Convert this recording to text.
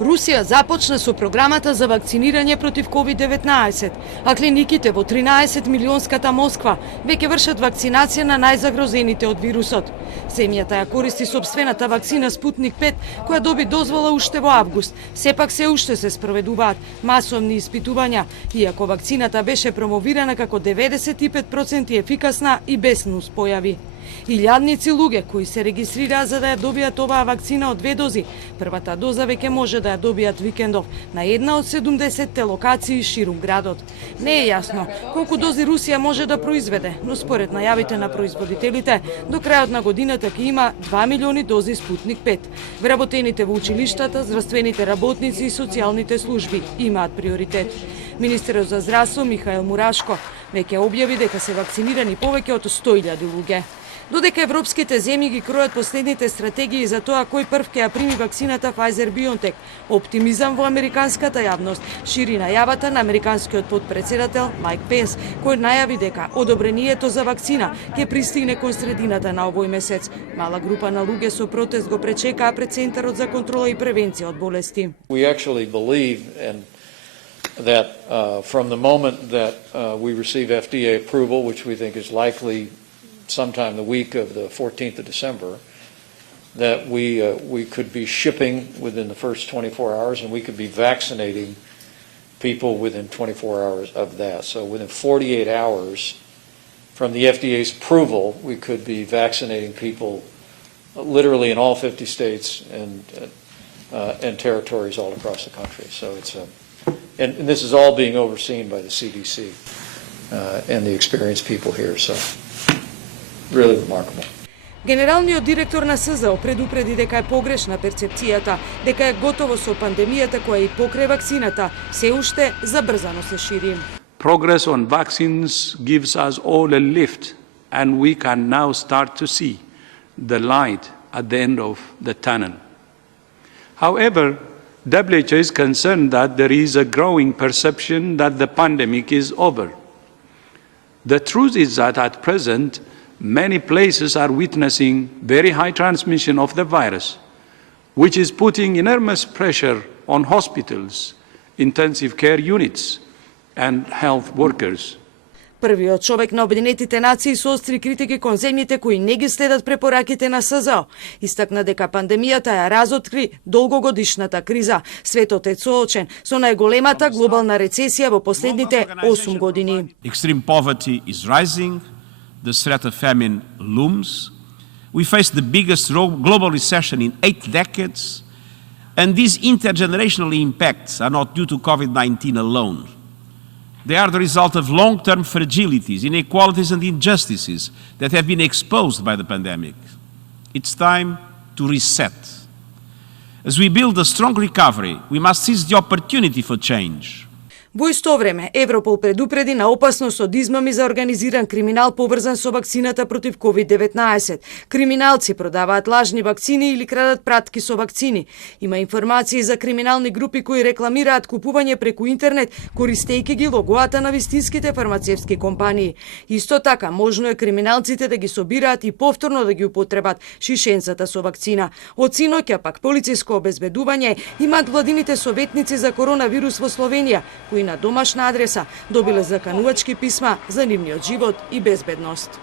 Русија започна со програмата за вакцинирање против COVID-19, а клиниките во 13 милионската Москва веќе вршат вакцинација на најзагрозените од вирусот. Земјата ја користи сопствената вакцина Спутник 5, која доби дозвола уште во август. Сепак се уште се спроведуваат масовни испитувања, иако вакцината беше промовирана како 95% ефикасна и без нуспојави. Илјадници луѓе кои се регистрираа за да ја добијат оваа вакцина од 2 дози, првата доза веќе може да ја добијат викендов на една од 70 локации ширум градот. Не е јасно колку дози Русија може да произведе, но според најавите на производителите, до крајот на годината ќе има 2 милиони дози Спутник 5. Вработените во училиштата, здравствените работници и социјалните служби имаат приоритет. Министерот за здравство Михаил Мурашко веќе објави дека се вакцинирани повеќе од 100.000 луѓе. Додека европските земји ги кројат последните стратегии за тоа кој прв ќе ја прими вакцината Pfizer-BioNTech, оптимизам во американската јавност шири најавата на американскиот потпредседател Майк Пенс, кој најави дека одобрението за вакцина ќе пристигне кон средината на овој месец. Мала група на луѓе со протест го пречекаа пред Центарот за контрола и превенција од болести. We actually believe that from the moment that we receive FDA approval, which we think is likely sometime the week of the 14th of December, that we could be shipping within the first 24 hours and we could be vaccinating people within 24 hours of that. So within 48 hours from the FDA's approval, we could be vaccinating people literally in all 50 states and territories all across the country. So it's and this is all being overseen by the CDC and the experienced people here. So really remarkable. Генералниот директор на СЗО предупреди дека е погрешна перцепцијата, дека е готово со пандемијата која и покрај вакцината се уште забрзано се шири. Progress on vaccines gives us all a lift and we can now start to see the light at the end of the tunnel. However, WHO is concerned that there is a growing perception that the pandemic is over. The truth is that at present, many places are witnessing very high transmission of the virus, which is putting enormous pressure on hospitals, intensive care units, and health workers. Првиот човек на Обединетите нации соостри критики кон земјите кои не ги следат препораките на СЗО. Истакна дека пандемијата ја разоткри долгогодишната криза. Светот е соочен со најголемата глобална рецесија во последните 8 години. Extreme poverty is rising. The threat of famine looms. We face the biggest global recession in 8 decades, and these intergenerational impacts are not due to COVID-19 alone. They are the result of long-term fragilities, inequalities and injustices that have been exposed by the pandemic. It's time to reset. As we build a strong recovery, we must seize the opportunity for change. Во исто време, Европол предупреди на опасност од измами за организиран криминал поврзан со вакцината против COVID-19. Криминалци продаваат лажни вакцини или крадат пратки со вакцини. Има информации за криминални групи кои рекламираат купување преку интернет, користејќи ги логоата на вистинските фармацевтски компании. Исто така, можно е криминалците да ги собираат и повторно да ги употребат шишенцата со вакцина. Од синоќа пак полициско обезбедување имаат владините советници за коронавирус во Словенија, кои на домашна адреса добиле заканувачки писма за нивниот живот и безбедност.